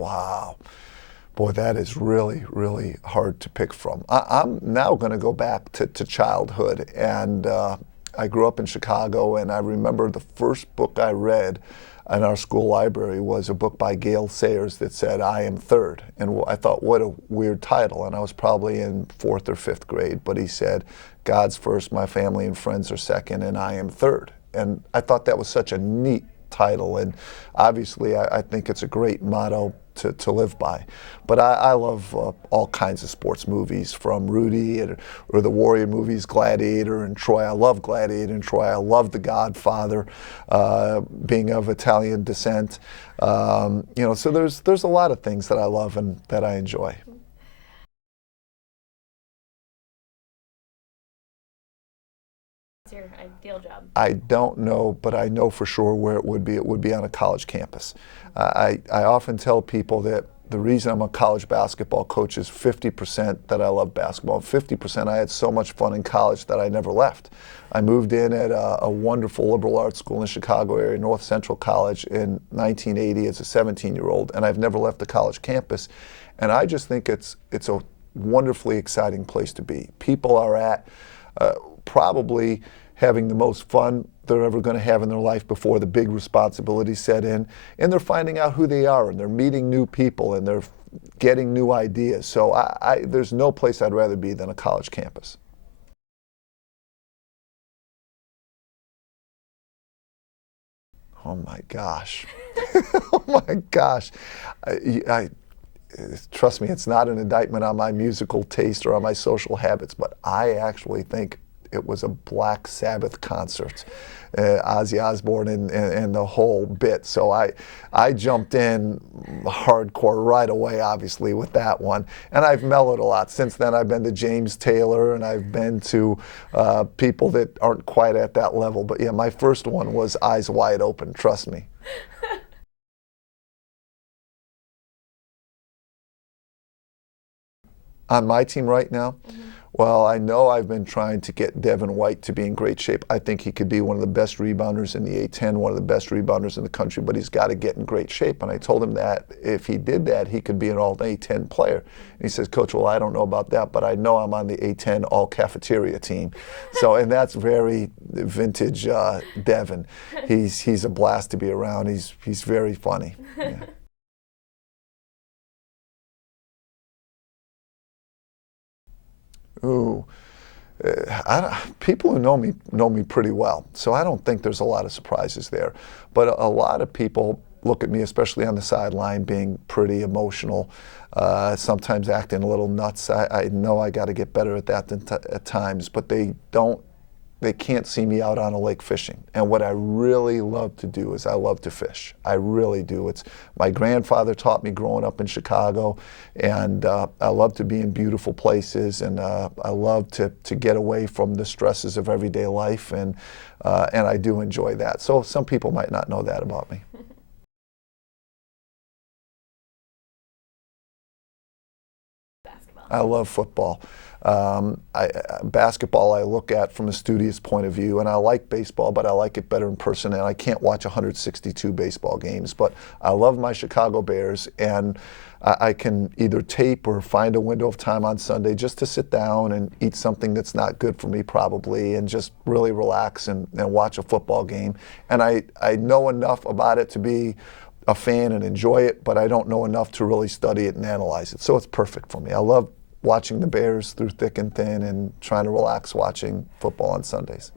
Wow. Boy, that is really, really hard to pick from. I'm now going to go back to childhood. And I grew up in Chicago, and I remember the first book I read in our school library was a book by Gail Sayers that said, I am third. And I thought, what a weird title. And I was probably in 4th or 5th grade. But he said, God's first, my family and friends are second, and I am third. And I thought that was such a neat title. And obviously, I think it's a great motto to live by. But I love all kinds of sports movies, from Rudy or the Warrior movies, Gladiator and Troy. I love Gladiator and Troy. I love The Godfather, being of Italian descent. You know, so there's a lot of things that I love and that I enjoy. What's your ideal job? I don't know, but I know for sure where it would be. It would be on a college campus. I often tell people that the reason I'm a college basketball coach is 50% that I love basketball. 50% I had so much fun in college that I never left. I moved in at a wonderful liberal arts school in the Chicago area, North Central College, in 1980 as a 17-year-old, and I've never left the college campus. And I just think it's a wonderfully exciting place to be. People are at probably having the most fun they're ever going to have in their life before the big responsibilities set in, and they're finding out who they are, and they're meeting new people, and they're getting new ideas. So there's no place I'd rather be than a college campus. Oh my gosh. Oh my gosh. Trust me, it's not an indictment on my musical taste or on my social habits, but I actually think it was a Black Sabbath concert, Ozzy Osbourne and the whole bit. So I jumped in hardcore right away, obviously, with that one. And I've mellowed a lot. Since then, I've been to James Taylor, and I've been to people that aren't quite at that level. But yeah, my first one was Eyes Wide Open, trust me. On my team right now? Mm-hmm. Well, I know I've been trying to get Devin White to be in great shape. I think he could be one of the best rebounders in the A-10, one of the best rebounders in the country, but he's got to get in great shape. And I told him that if he did that, he could be an all-A-10 player. And he says, Coach, well, I don't know about that, but I know I'm on the A-10 all-cafeteria team. So, and that's very vintage Devin. He's a blast to be around. He's very funny. Yeah. Ooh, people who know me pretty well, so I don't think there's a lot of surprises there. But a lot of people look at me, especially on the sideline, being pretty emotional, sometimes acting a little nuts. I know I got to get better at that at times, but they can't see me out on a lake fishing. And what I really love to do is I love to fish. I really do. It's my grandfather taught me growing up in Chicago, and I love to be in beautiful places, and I love to get away from the stresses of everyday life, and I do enjoy that. So some people might not know that about me. Basketball. I love football. Basketball I look at from a studious point of view, and I like baseball, but I like it better in person, and I can't watch 162 baseball games. But I love my Chicago Bears, and I can either tape or find a window of time on Sunday just to sit down and eat something that's not good for me probably, and just really relax and watch a football game. And I know enough about it to be a fan and enjoy it, but I don't know enough to really study it and analyze it. So it's perfect for me. I love watching the Bears through thick and thin and trying to relax watching football on Sundays.